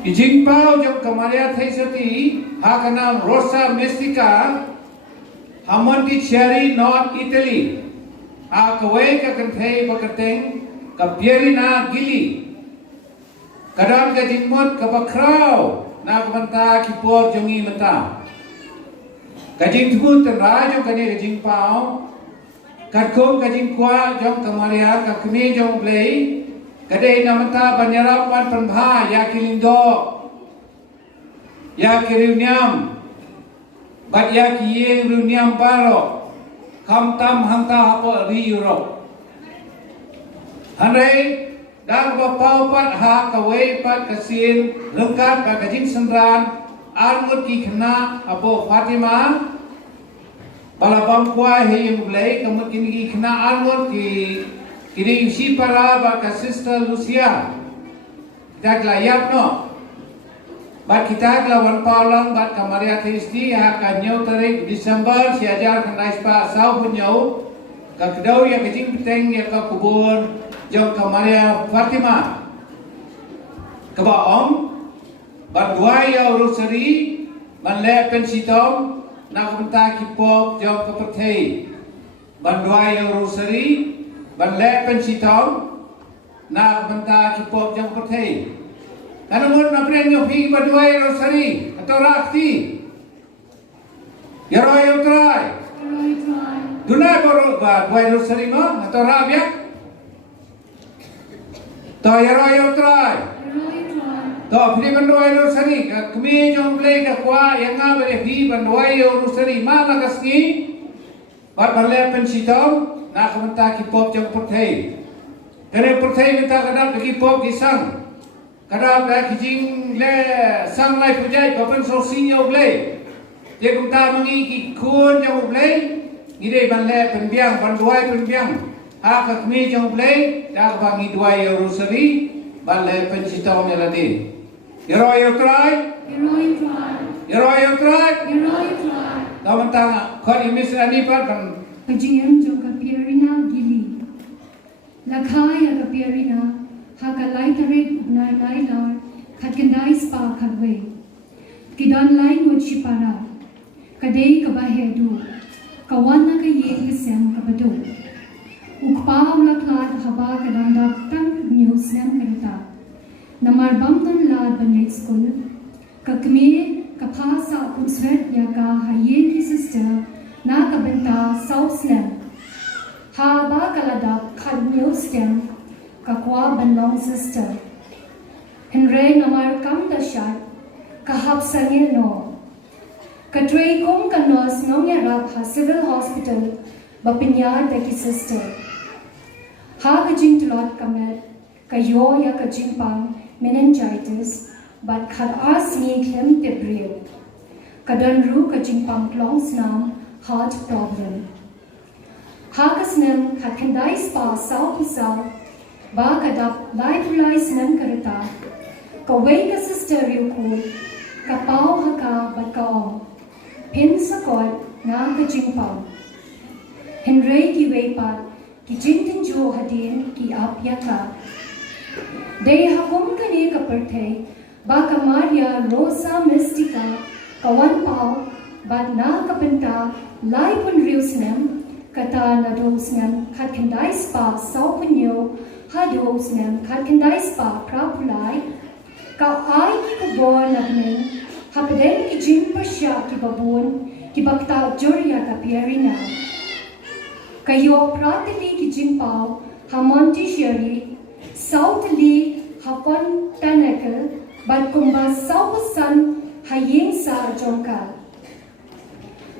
Ijing pau jom kamaria thai sati Khana Rosa Mystica hamon di cherry North Italy kawai ka kanthai bakateng ka pierina gili kadam ka jingmot ka bakrau na kabanta ki por jongi mata ka jing thut ra jong ka ne ka jing pau ka kom ka jing kwa jong kamaria ka kme jong play kadai namata banyara pan panbha ya kilindo ya kiruniam bat ya kiyeng runiam paro kam tam hangta hapo ri Europe hanrei dang ba pau pat ha kawai pat kasin Lyngkot ka kajing sendran armut ki khana apo Fatima balabam kwa he mulai kamut kini khana armut ki kini si para ba ka sister Lucia dak layap no bat kita lawan palang bat kamaria Kristi ha ka nyau tarik Desember si ajar kena ispa sau punyau ka kedau ya kecing peteng ya ka kubur jong kamaria Fatima ka ba om bat dua ya rosari ban le pensitom na kumta ki pop jong ka perthei ban dua ya rosari ban le pensitom na kumta ki pop jong perthei karena mun na prenyo pi badwai rosari atau rakti ya roy utrai dunai baru badwai rosari mo atau rabia to ya roy utrai to pni badwai rosari ka kmi jong play ka kwa yang ngabere pi badwai rosari ma lagasni bad balle pensitom na kamenta ki pop jong perthei kare perthei minta kadang ki pop kisang kadang dah kijing le sang lai pujai papan sosi nyau blay dia kumta mangi ki kun nyau blay ngide ban le penbiang ban duai penbiang ha ka kmi nyau blay dah bangi duai rosari ban le pencitau meladi yero yo try dah mentang kau ini serani pat ban Kajiyam jo kapirina gili lakhaya kapirina haka laitarit nai lar khatkandai spa khadwe kidan lai mo chipara kadei kabahedu kawana ka yeng kisem kabado ukpaw lakhat haba kadanda tang news nem karita namar bamdon lad banet school kakme kaphasa kunsret yaka hayen ki sister na kabenta south slam haba kalada khad news stem kakwa banlong sister Henry namar kam da shat kahap sangil no katrei kom kanos nong ya rap ha civil hospital bapinya da ki sister ha kajing tulot kamet kayo ya kajing pang meningitis but khat as ni klem te bril kadan ru kajing pang long snam heart problem ha kasnem khatandai spa south south ba kadap lai senam karita kawai ka sister Tiewkulap kapaw haka batkaong pin sakot na kajingpaw Henry ki weipat ki jintin jo hadin ki ap yaka day hakom kani kaperthe ba kamaria Rosa Mystica kawan paw bat na kapenta lai pun riusnem kata na dosnem khatkandai spa sau punyo hados nem khatkandai spa prapulai ka ai ki kubon nagmen hapden ki jin pasya ki babon ki bakta jorya ka pierina kayo pratili ki jin pau hamonti sheri southly hapon tanakel bat kumba sausan hayeng sa jongka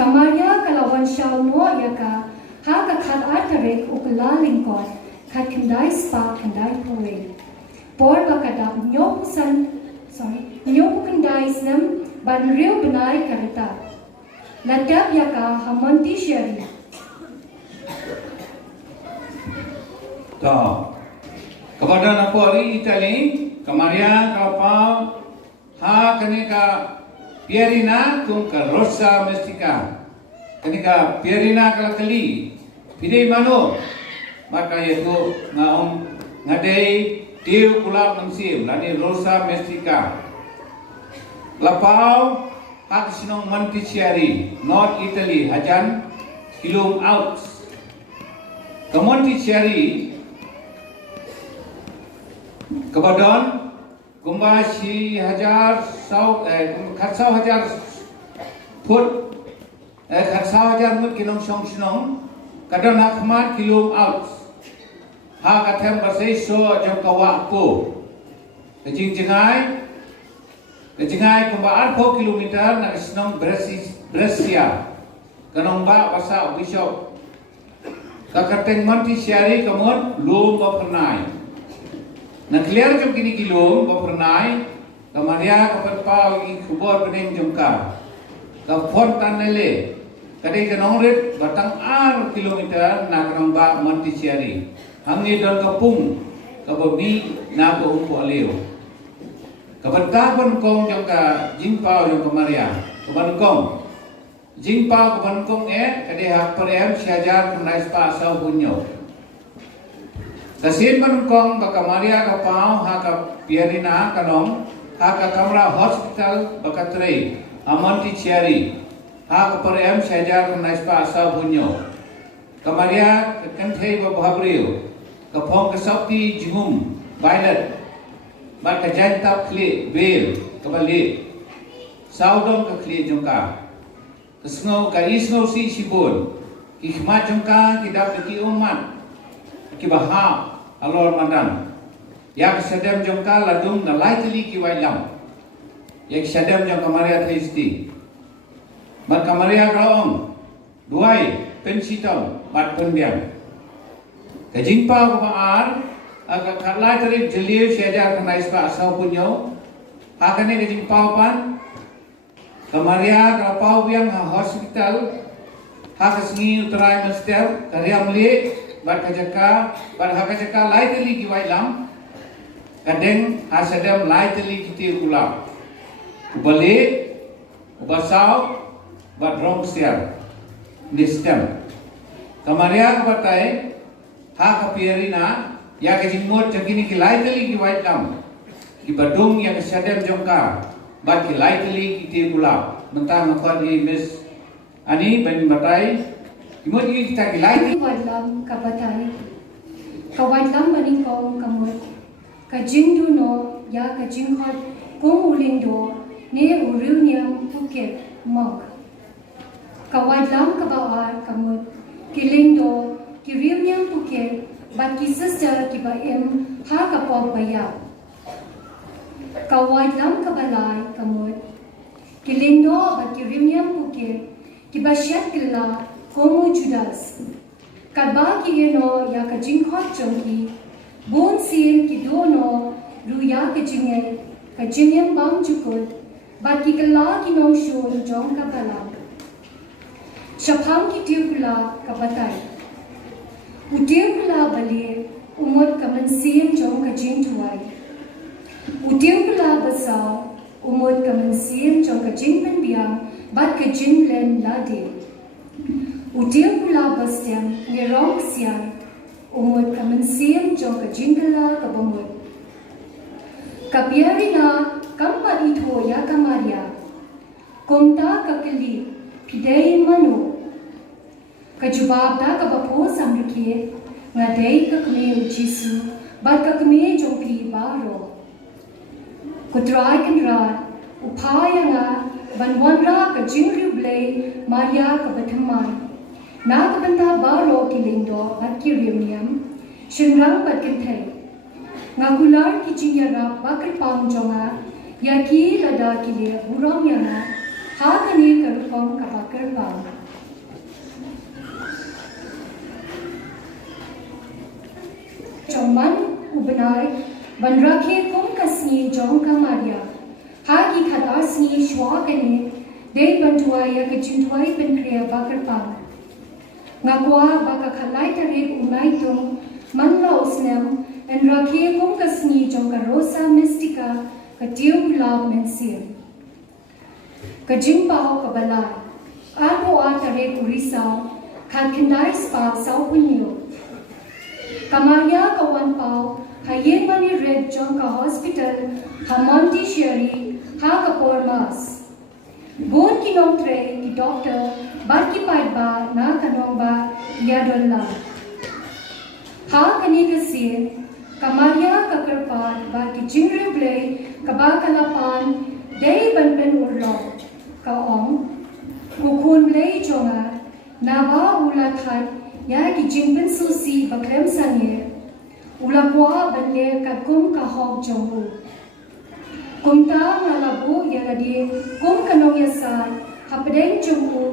kamarya kalawan shaw no yaka ha ka khat atarek ukla Lyngkot khandai spa khandai pore por bakada nyopu khandai snam ban reu banai karita latap yaka hamonti sheri to kepada napoli Itali kamaria kapau ha kanika pierina tung ka Rosa Mystica kanika pierina kalakali pidei mano maka yaitu ngaum ngadei Tiewkulap Mynsiem lani Rosa Mystica Lapau hak sinong Montichiari, North Italy, hajan kilom out. Ke Montichiari, kebadon, kumbashi hajar khatsau hajar foot, khatsau hajar mut kinong song sinong, kadon hakmat kilom out. Hak atem basai so jom kawak po, kejing Kejingai kumba 4 kilometer nak senong Brescia. Kanong ba basa bishop. Kakateng Montichiari kamot lum ba pernai. Na clear jom kini kilom ba pernai. Kamaria kapatpau i kubor pening jomka. Ka fontan lele. Kadai kanong rit batang 4 kilometer na kanong ba Montichiari. Hangi don kapung kababi na ko umpo aleo. Kabantapan kong yung ka jingpao yung kamaria. Kabankong. Jingpao kabankong kadihak pareham siyajar kunais pa asaw punyo. Kasin bankong kakamaria kapao haka piarina kanong haka kamra hospital bakatre Montichiari. Haka pareham siyajar kunais pa asaw punyo. Kamaria kakantay babahabriyo. Kapong kasapti jingum violet. Mat kajan tap kli bel kembali saudon ke kli jongka kesngau ka isngau si sibun hikmat jongka kidap ki umat ki baha alor mandan yak sedem jongka ladung na laitli ki wailam yak sedem jongka maria thisti mat kamaria raong duai pensitong mat pendiam kajingpa ko baar agak kalai tadi jeliu siajar kena ispa asal punyo. Hakane kejing paupan. Kamaria kapau biang hospital. Hakasngi uterai Mynsiem karya meli bat kajaka lai teli kiwai lam. Kadeng hasadem lai teli Tiewkulap. Ubali ubasau bat romsiar Mynsiem. Kamaria kapatai hakapiarina ya kejing mot jangkini ki laiteli ki white lam ki badung ya kesadem jongka bat ki laiteli ki Tiewkulap mentah makot di mis ani ban batai imot ki kita ki laiteli white lam kabatai ka white lam bani kong kamot ka jing du no ya ka jing hot kong uling do ne uruniam puket mok ka white lam ka bawar kamot ki ling do ki riuniam puket but ki sister ki ba ha ka pog baya ka white lam ka balai kamot ki lindo but ki rimyam puke ki ba shat killa komo judas ka ba ki no ya ka jingkhot chongki bon sil ki dono ru ya ka jingem bang chukut but ki kala ki no shon jong ka bala shaphang ki Tiewkulap ka batai Tiewkulap bali umot ka Mynsiem jong ka jing tuai. Tiewkulap basau umot ka Mynsiem jong ka jing penbiang bat ka jing len lade. Tiewkulap bastiang ni rong siang umot ka Mynsiem jong ka jing kala ka bamut. Kapiarina kampa ito ya kamaria. Komta ka kili pidei manu. Kajubab da ka bapo samrukie ngadei ka kme ujisu bat ka kme jongpi baro kutrai kan rat upaya nga banwanra ka jingru blay maria ka bathamai na ka banta baro kilindo bat ki riumniam shingrang bat kinthai ngakular ki jingyara bakal pang jonga yaki lada kile burong yana ha kani karupong ka bakal pang Chongman ubenai banrakhe kong kasni jong kamaria hagi khadar sni shwa kane dei bantuai ya kejintuai penkria bakar pang ngakwa baka khalai tarik unai tung manla usnem en rakhe kong kasni jong ka Rosa Mystica ka Tiewkulap Mynsiem ka jingpao ka balai arbo a tarik urisao khat kendai spa sao punyo Kamaria ka wan pau hayen mani red jong ka hospital ha Montichiari ha kapor mas. Bon ki nong tre ki doctor bat ki pat ba na kanong ba yadon la. Ha kani kasin kamaria kakarpat ba ki jingre blay kaba kalapan day ban urlo kaong kukun blay jonga na ba ula that ya ki jingben susi bakrem sanye ula kwa banle kakum kahok jongu kumta ngalabu yaladi kum kanong yasai hapdeng jongu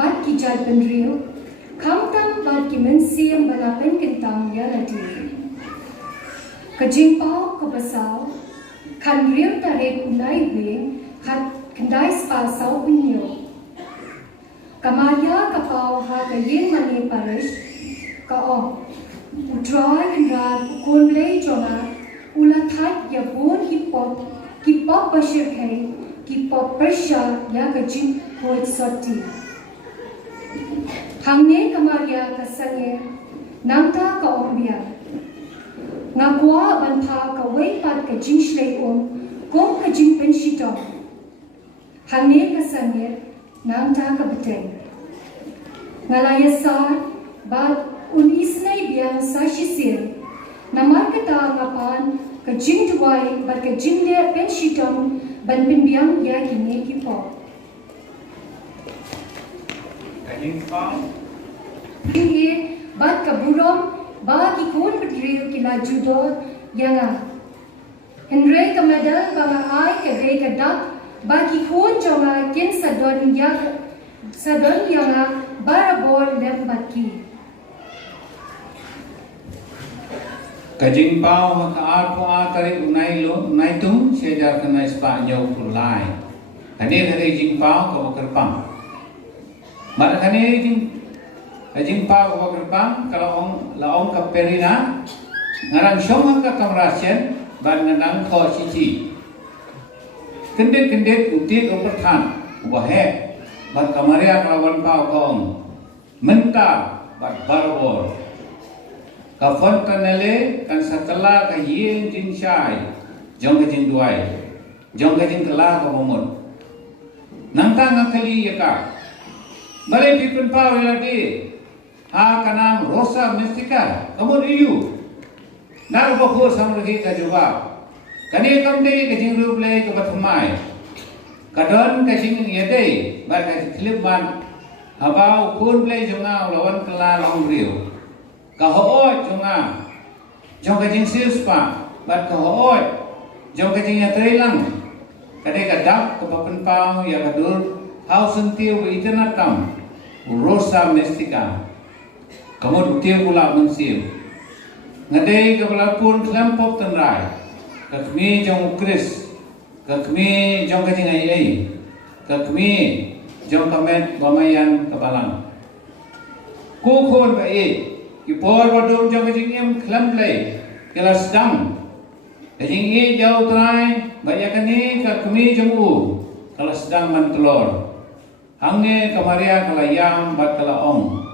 bat ki jad benril kamtam bat ki Mynsiem balapen kentang yaladi kajing pau kabasau kan riu tarik unai wing hat kendai spa sau binyo Kamaya kapau ha kayin mani parish kaong utrai kendra kun lay jonga ula that ya bon hipop bashir kai hipop persha ya kajin hoit soti hangne kamaya kasanye namta kaong bia ngakwa banpa kawai pat kajin shlay kong kajin penshito hangne kasanye namta kabuteng ngalaya sar bad unisnai biang sashisir namar kata ngapan kajing tuwai bad kajing le penshitom ban biang ya kini kipo kajing pau ini bad kaburom ba ki kon bedril kila judo yanga henry kamadal banga ai ke re kadak bagi kon jonga kin sadon yanga barabor lem baki kajing pau ka arpo tarik unai lo unai tung sejar kena spa nyau pulai kane hari jing pau ka kerpang mar kane jing pau ka kerpang kalau laong ka perina ngarang syong ka kamrasian ban nganang kho cici kendet utik perthan wahe bat kamaria kawan pau kong menta bat barbor kafon kanale kan sakala ka yin jin shai jong ka jing duai jong ka jing kala ka momon nang ta ngakali yaka mare pipun pau lagi ha kanam Rosa Mystica kamu riu nar bohur samragi ka jawab kani kamde ka jing rublay ka bathmai kadon ka jing yedai bar ka clip man habau kun play jonga lawan kala long riu ka hooi jonga jong ka jing sispa bar ka hooi jong ka jing yatrelang kade ka dak ka papen pau ya kadur hausen tiu itanatam Rosa Mystica kamu Tiewkulap Mynsiem ngadai ka balapun klampop tanrai kakmi jong Chris kakmi jong kajing ai kakmi jong kamet bamayan kabalang ku khon ba ki por wadum jong kajing em klamplay kelas dam kajing jau trai bayakani kakmi jong kelas dam man telur hangne kamaria kalayam bat kalaong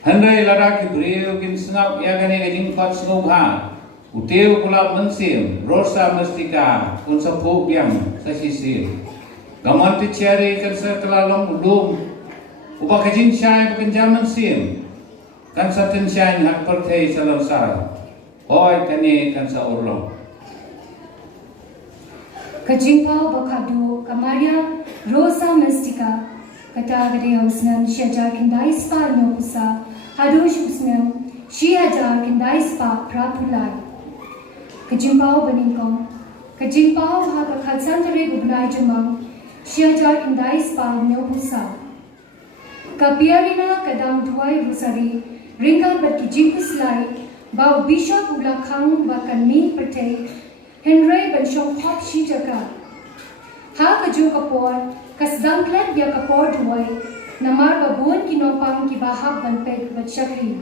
handai ladak brio kin sngap yakani kajing fat snubha Tiewkulap Mynsiem Rosa Mystica kun sapu biang sasisir gaman ti cari kan sa telalong ulum uba kajin syai pekenjam Mynsiem kan sa ten syai hak pertei salansar hoy kani kan sa urlo kajing pau bakadu kamaria Rosa Mystica kata gade usnan shajar kindai spa nyokusa hadush usnan shiajar kindai spa prapulai kajing pau baningkong kajing pau ha ka khalsan tare gubnai jumang shiajar kindai spa nyokusa kapiarina kadang duai rusari ringkal bat kijing kuslai bau bishop ulakhang bakan min pertei henry ban shong hop shijaka ha kaju kapor kasdang klet dia kapor duai namar babun kinopang kibahab ban pek bat shakri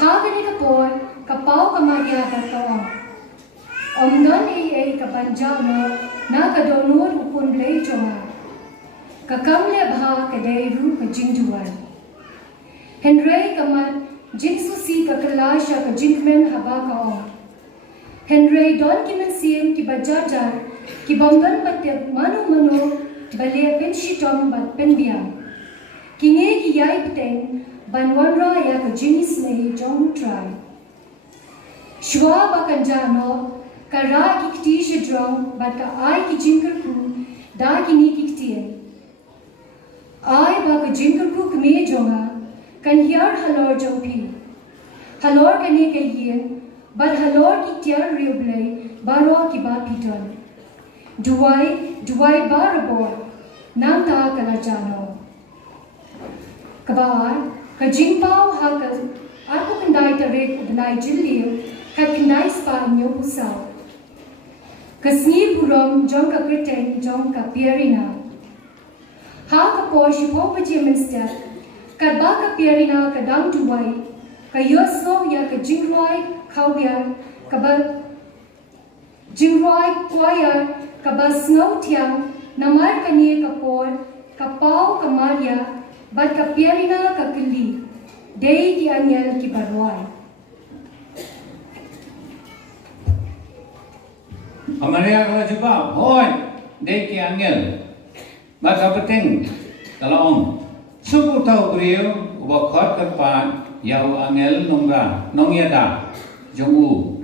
ha gani kapor kapau kamaria batawang omdon ay kabanjaw na kadonur upun blay chonga kakamle bha kadai ru kajingjuan henry kamat jinsu si kakalasha kajinkmen haba kaong henry don ki Mynsiem ki bajajar ki bamdan batet manu bale pen shitom bat pen biang ki nge ki yai pteng ban wanra ya ka jinis me jong try shwa bakan jano kara ki kti shidrong bat ka ai ki jinkar ku da ki ni ki ktien ai ba ka jinkar ku kme jonga kan hiar halor jongpi halor ka ni ka yen bat halor ki tiar riublei baro ki ba piton duai barabor nam ta kala jano kabar ka jingpau ha ka aku kendai tarik benai jiliu ka kendai spa nyo pusau kasni burom jong ka kerten jong ka pierina ha ka por shipo paje Mystica ka ba ka pierina ka dang duai ka yosno ya ka jingroi khawya ka ba jingroi kwaya ka ba snow tiang namar ka ni ka por ka pau ka maria bat ka pierina ka kili dei ki anyal ki barwai Amaria kalau jumpa, hoi, deki angel, maka penting kalau suku tahu beliau, ubah khot kepan, yau angel nongra, nongyada, jongu,